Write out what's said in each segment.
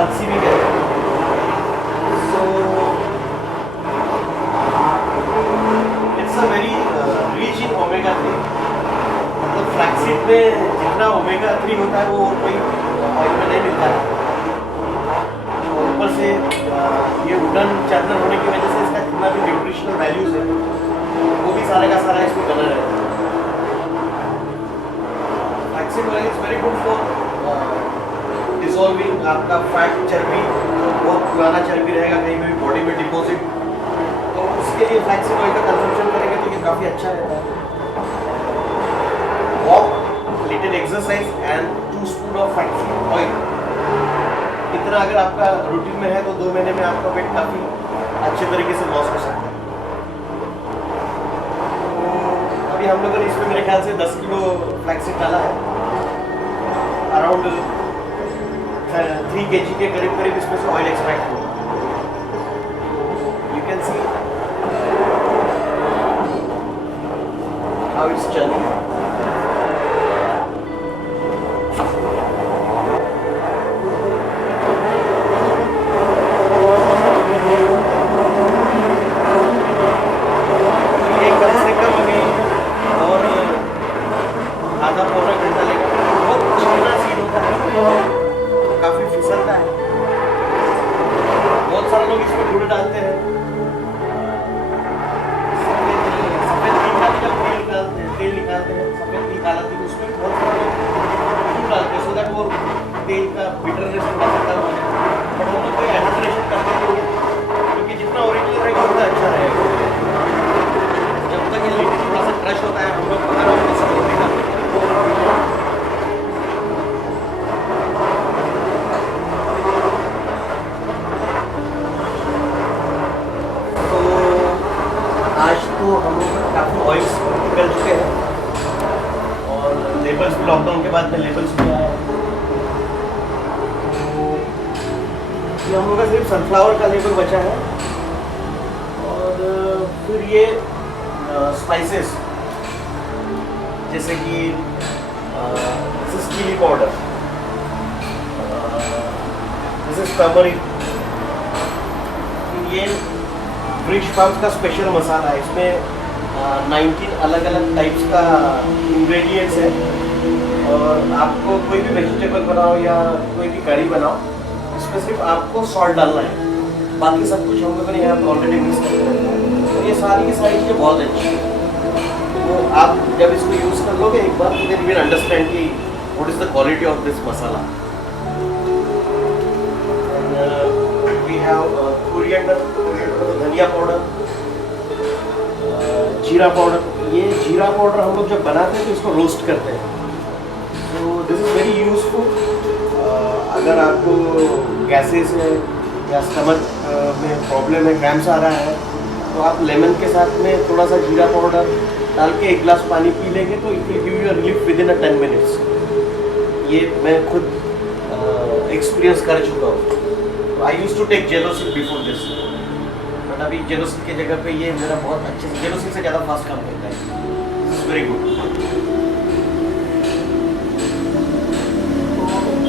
अलसी भी कहते हैं। So it's a very rich in omega 3। मतलब फ्लैक्सीड में जितना ओमेगा 3 होता है वो कोई ऑयल में नहीं मिलता है। और ऊपर से ये वुडन चादर होने की वजह से इसका जितना भी न्यूट्रिशनल वैल्यूज है वो भी सारा का सारा इसमें बना रहता है। Flaxseed oil is very good for dissolving आपका फैट, चर्बी जो बहुत पुराना चर्बी रहेगा कहीं भी बॉडी में डिपॉजिट, तो उसके लिए फ्लैक्सीड ऑयल का कंजम्पशन करेंगे तो ये काफ़ी अच्छा रहता है। Walk, little exercise and 2 spoon of flaxseed oil, इतना अगर आपका रूटीन में है तो 2 महीने में आपका वेट काफ़ी अच्छे तरीके से लॉस हो सकता है। अभी हम लोगों ने इसमें मेरे ख्याल से 10 किलो फ्लैक्सीड डाला है। अराउंड 3 kg के करीब करीब इसमें से ऑयल एक्सट्रैक्ट हुआ। You can see how it's churning. ये कम से कम अभी और आधा पौना घंटा लेगा। बहुत छोटा सीन होता है, काफी फिसलता है। बहुत सारे लोग इसमें गुड़ डालते हैं। सफेद तिल का जब तेल निकालते हैं सफेद तिल काला तिल, उसमें बहुत सारे लोग गुड़ डालते हैं सो दैट वो तेल का बिटरनेस थोड़ा सा कम हो जाए। बट हम लोग कोई एडल्ट्रेशन करते नहीं है क्योंकि जितना ओरिजिनल रहेगा उतना अच्छा रहेगा। जब तक ये लिक्विड थोड़ा सा क्रश होता है हम लोग आराम से इसको निकालते हैं। आज तो हम लोग काफ़ी ऑयल्स निकल चुके हैं और लेबल्स भी लॉकडाउन के बाद में लेबल्स भी आए हैं। ये हम लोग का सिर्फ सनफ्लावर का लेबल बचा है। और फिर ये स्पाइसेस जैसे कि this is chilli powder, this is turmeric, ये ब्रिटिश फार्म्स का स्पेशल मसाला है। इसमें 19 अलग अलग टाइप्स का इंग्रेडिएंट्स है और आपको कोई भी वेजिटेबल बनाओ या कोई भी करी बनाओ इसमें सिर्फ आपको सॉल्ट डालना है, बाकी सब कुछ हम लोगों ने यहाँ पर ऑलरेडी मिक्स कर दिया है। तो ये सारी की सारी चीज़ें बहुत अच्छी है। तो आप जब इसको यूज़ कर लोगे एक बार तो देन यू विल अंडरस्टैंड कि what is the quality of this masala. We have coriander, dhaniya powder, jeera powder. ये जीरा पाउडर हम लोग जब बनाते हैं तो इसको रोस्ट करते हैं। तो दिस इज़ वेरी यूजफुल। अगर आपको गैसेस है या स्टमक में प्रॉब्लम है, क्रैम्प्स आ रहा है, तो आप लेमन के साथ में थोड़ा सा जीरा पाउडर डाल के 1 गिलास पानी पी लेंगे तो it will give you relief within 10 minutes. ये मैं खुद एक्सपीरियंस कर चुका हूँ। I use to take Gelusil before this, but अभी जेलोसिल की जगह पे ये मेरा बहुत अच्छे से, जेलोसिल से ज़्यादा फास्ट काम करता है। This is very good.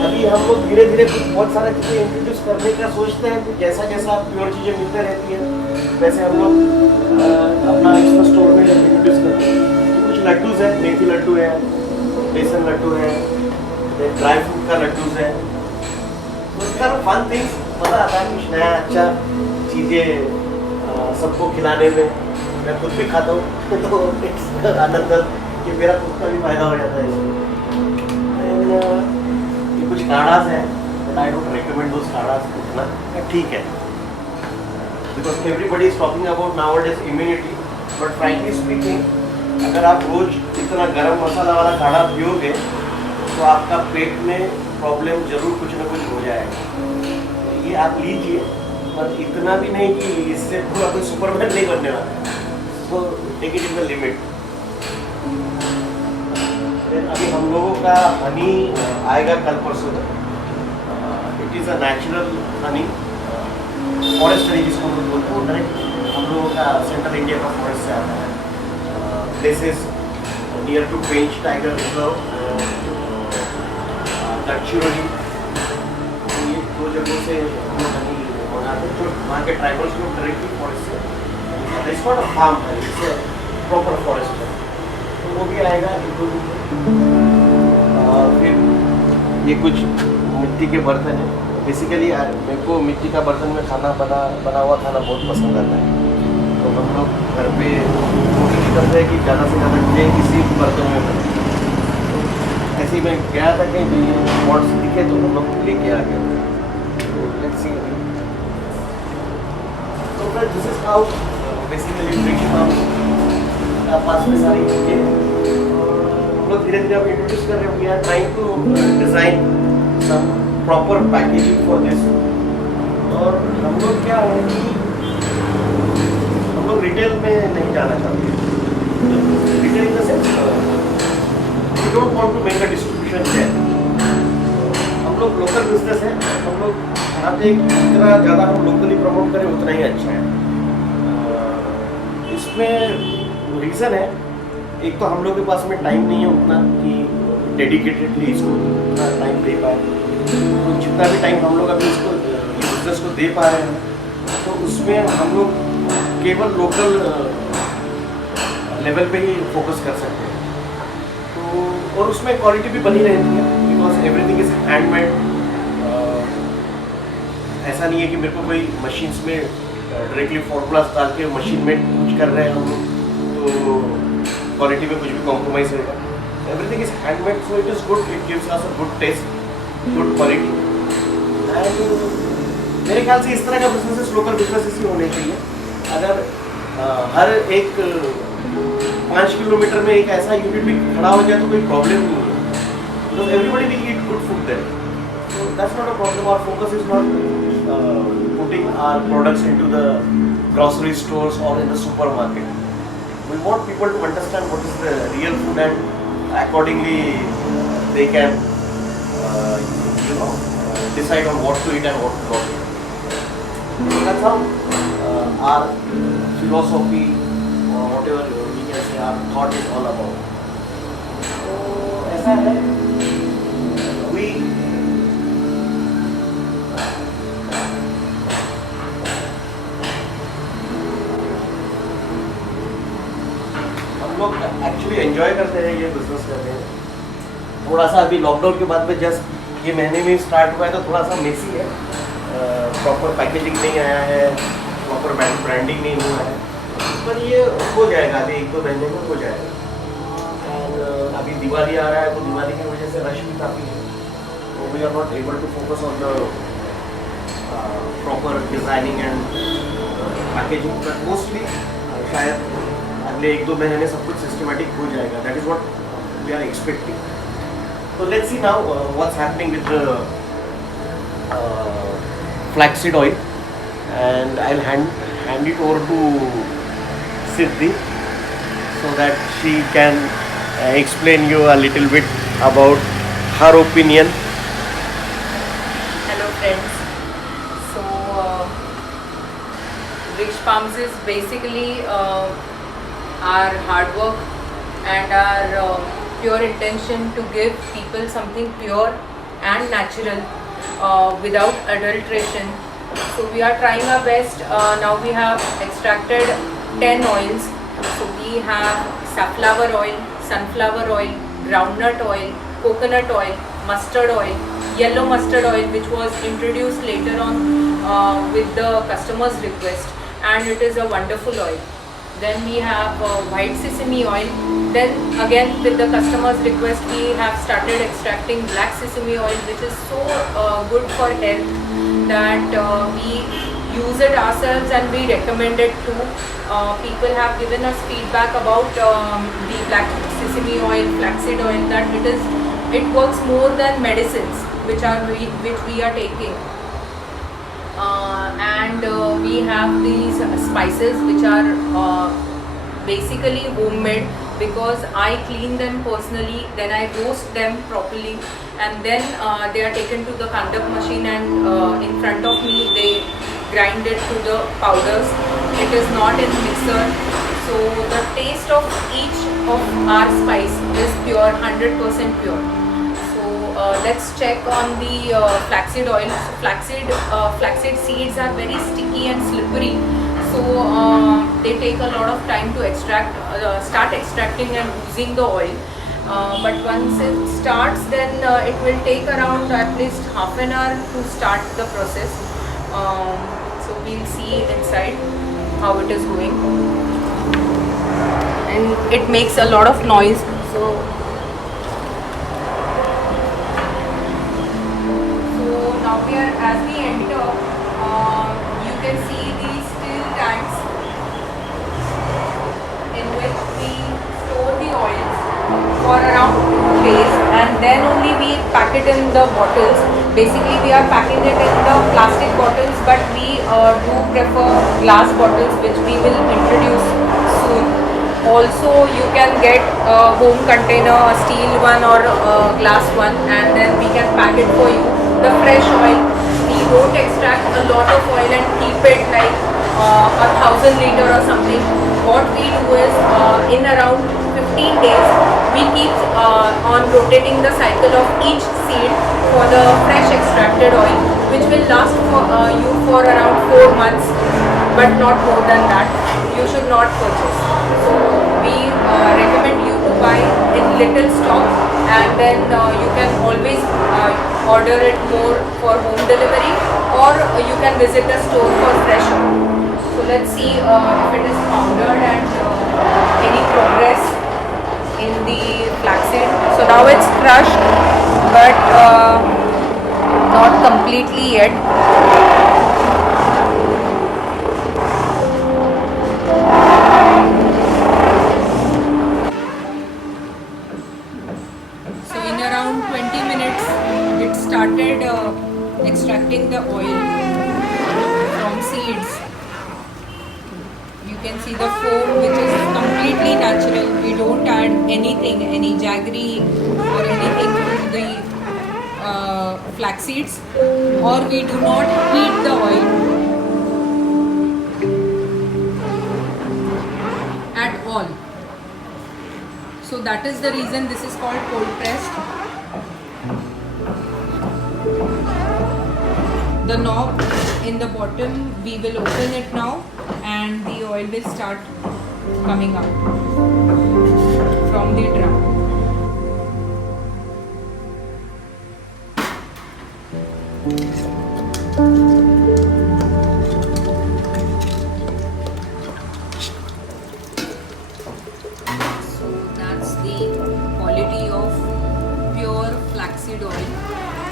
अभी हम लोग धीरे धीरे बहुत सारा चीज़ें इंट्रोड्यूस करने का सोचते हैं कि जैसा जैसा प्योर चीज़ें मिलते रहती हैं वैसे हम लोग अपना इसमें स्टोर में इंट्रोड्यूस करते हैं। कुछ लड्डूज़ है, मेथी लड्डू है, बेसन लड्डू है, ड्राई फ्रूट का लड्डूज़ है। तो फन थिंग्स, मज़ा आता है कुछ नया अच्छा चीज़ें सबको खिलाने में। मैं खुद भी खाता हूँ तो आनंद कि मेरा खुद का भी फायदा हो जाता है इसमें। ये कुछ काढ़ास है बट आई डोंट रिकमेंड दोस काढ़ास उतना, ठीक है, because everybody is talking about nowadays immunity. But frankly speaking अगर आप रोज इतना गरम मसाला वाला काढ़ा पियोगे तो आपका पेट में प्रॉब्लम जरूर कुछ ना कुछ हो जाएगा। ये आप लीजिए, पर इतना भी नहीं कि इससे पूरा कोई सुपरमैन नहीं बनने वाला, तो take it in the limit. अभी हम लोगों का हनी आएगा कल परसों तक। It is a natural honey, forest honey जिसको हम लोग बोलते हैं, वो डायरेक्ट हम लोगों का सेंट्रल इंडिया का फॉरेस्ट से आता है। Places near to Pench tiger reserve, Gadchiroli, ये 2 दो जगहों से हनी मंगाते हैं, जो वहाँ के ट्राइबल्स लोग डायरेक्टली फॉरेस्ट से, इट्स नॉट अ फार्म है, इट्स प्रॉपर फॉरेस्ट है, तो वो भी आएगा। फिर ये कुछ मिट्टी के बर्तन हैं। बेसिकली मेरे को मिट्टी का बर्तन में खाना बना हुआ खाना बहुत पसंद आता है, तो हम लोग घर पे कोशिश करते हैं कि ज़्यादा से ज़्यादा चीज़ें इसी बर्तन में बने। तो ऐसे ही मैं गया था कहीं भी पॉट्स दिखे तो हम लोग लेके आ गए। तो लेट्स सी। तो this is how basically BRICS forms पास में सारी चीज़ें हम लोग धीरे धीरे अब इंट्रोड्यूस कर रहे हैं। We are trying to design some proper packaging for this. और हम लोग क्या है कि हम लोग रिटेल में नहीं जाना चाहते। Retail in the sense we don't want to make a distribution chain. हम लोग लोकल बिजनेस है, हम लोग चाहते हैं कि जितना ज़्यादा हम लोकली प्रमोट करें उतना ही अच्छा है। इसमें रीज़न है, एक तो हम लोग के पास में टाइम नहीं है उतना कि डेडिकेटेडली इसको उतना टाइम दे पाए। तो जितना भी टाइम हम लोग अभी इसको बिजनेस को दे पा रहे हैं, तो उसमें हम लोग केवल लोकल लेवल पे ही फोकस कर सकते हैं। तो और उसमें क्वालिटी भी बनी रहती है, बिकॉज एवरीथिंग इज हैंडमेड। ऐसा नहीं है कि मेरे को कोई मशीन्स में डायरेक्टली फॉर्मूलाज डाल के मशीन में कुछ कर रहे हैं हम लोग, तो क्वालिटी में कुछ भी कॉम्प्रोमाइज़ रहेगा। Everything is handmade, so it is good, it gives us a good taste, good quality. And मेरे ख्याल से इस तरह का बिजनेसेस लोकल बिजनेसेस ही होने चाहिए। अगर हर एक 5 किलोमीटर में एक ऐसा यूनिट भी खड़ा हो जाए तो कोई प्रॉब्लम नहीं है, because everybody will eat good food there. So that's not a problem. Our focus is not putting our products into the grocery stores or in the supermarket. We want people to understand what is the real food, and accordingly they can decide on what to eat and what not to eat. So that's how our philosophy or whatever we can say our thought is all about. So ऐसा है, we लोग actually enjoy करते हैं ये business करने में। थोड़ा सा अभी लॉकडाउन के बाद में जस्ट ये महीने में स्टार्ट हुआ है, तो थोड़ा सा मेसी है, प्रॉपर पैकेजिंग नहीं आया है, प्रॉपर ब्रांडिंग नहीं हुआ है, पर ये हो जाएगा, अभी 1-2 महीने में हो जाएगा। और अभी दिवाली आ रहा है, तो दिवाली की वजह से रश भी काफ़ी है, तो we are not able to focus on the proper designing and packaging, but mostly शायद अगले 1-2 महीने में सब कुछ सिस्टमेटिक हो जाएगा। That is what we are expecting. So let's see now what's happening with the flaxseed oil, and I'll hand it over to Siddhi so that she can explain you a little bit about her opinion. Hello friends. So Brix Farms is basically our hard work and our pure intention to give people something pure and natural without adulteration. So we are trying our best. Now we have extracted 10 oils. So we have safflower oil, sunflower oil, groundnut oil, coconut oil, mustard oil, yellow mustard oil, which was introduced later on with the customer's request, and it is a wonderful oil. Then we have white sesame oil. Then again with the customer's request, we have started extracting black sesame oil, which is so good for health that we use it ourselves and we recommend it to people. Have given us feedback about the black sesame oil, flaxseed oil, that it works more than medicines which we are taking. And we have these spices which are basically homemade, because I clean them personally, then I roast them properly, and then they are taken to the kandak machine, and in front of me they grind it to the powders. It is not in mixer, so the taste of each of our spice is pure, 100% pure. So let's check on the flaxseed oil. So flaxseed seeds are very sticky and slippery, so they take a lot of time to start extracting and oozing the oil. But once it starts, then it will take around at least half an hour to start the process. So we'll see inside how it is going, and it makes a lot of noise. So now as we enter, you can see these steel tanks in which we store the oils for around 2 days, and then only we pack it in the bottles. Basically we are packing it in the plastic bottles, but we do prefer glass bottles, which we will introduce soon. Also you can get a home container, a steel one or a glass one, and then we can pack it for you. The fresh oil, we don't extract a lot of oil and keep it like 1,000 liter or something. What we do is in around 15 days we keep on rotating the cycle of each seed for the fresh extracted oil, which will last for you for around 4 months, but not more than that. You should not purchase. So we recommend you to buy in little stock, and then you can always order it more for home delivery, or you can visit the store for fresh oil. So let's see if it is powdered and any progress in the flaxseed. So now it's crushed, but not completely yet. So in around 20 minutes it started extracting the oil from seeds. You can see the foam, which is completely natural. We don't add anything, any jaggery or anything to the flax seeds, or we do not heat the oil at all. So that is the reason this is called cold pressed. The knob in the bottom, we will open it now, and the oil will start coming out from the drum. So that's the quality of pure flaxseed oil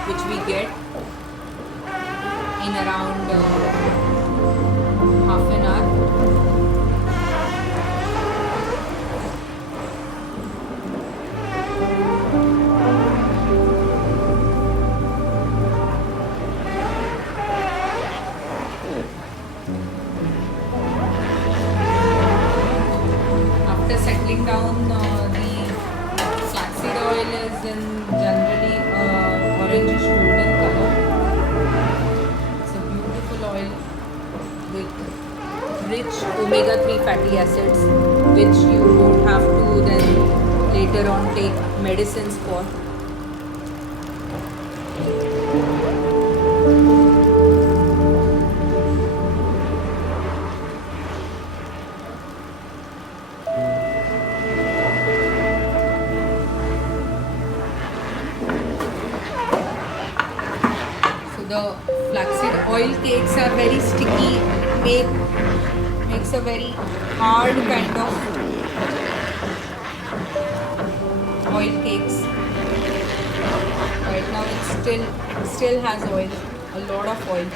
which we get in around half an hour. After settling down, the flaxseed oil is in generally orangish golden color. It's a beautiful oil with rich omega-3 fatty acids, which you don't have to then later on take medicines for. The flaxseed oil cakes are very sticky. It makes a very hard kind of oil cakes. Right now it still has oil, a lot of oil.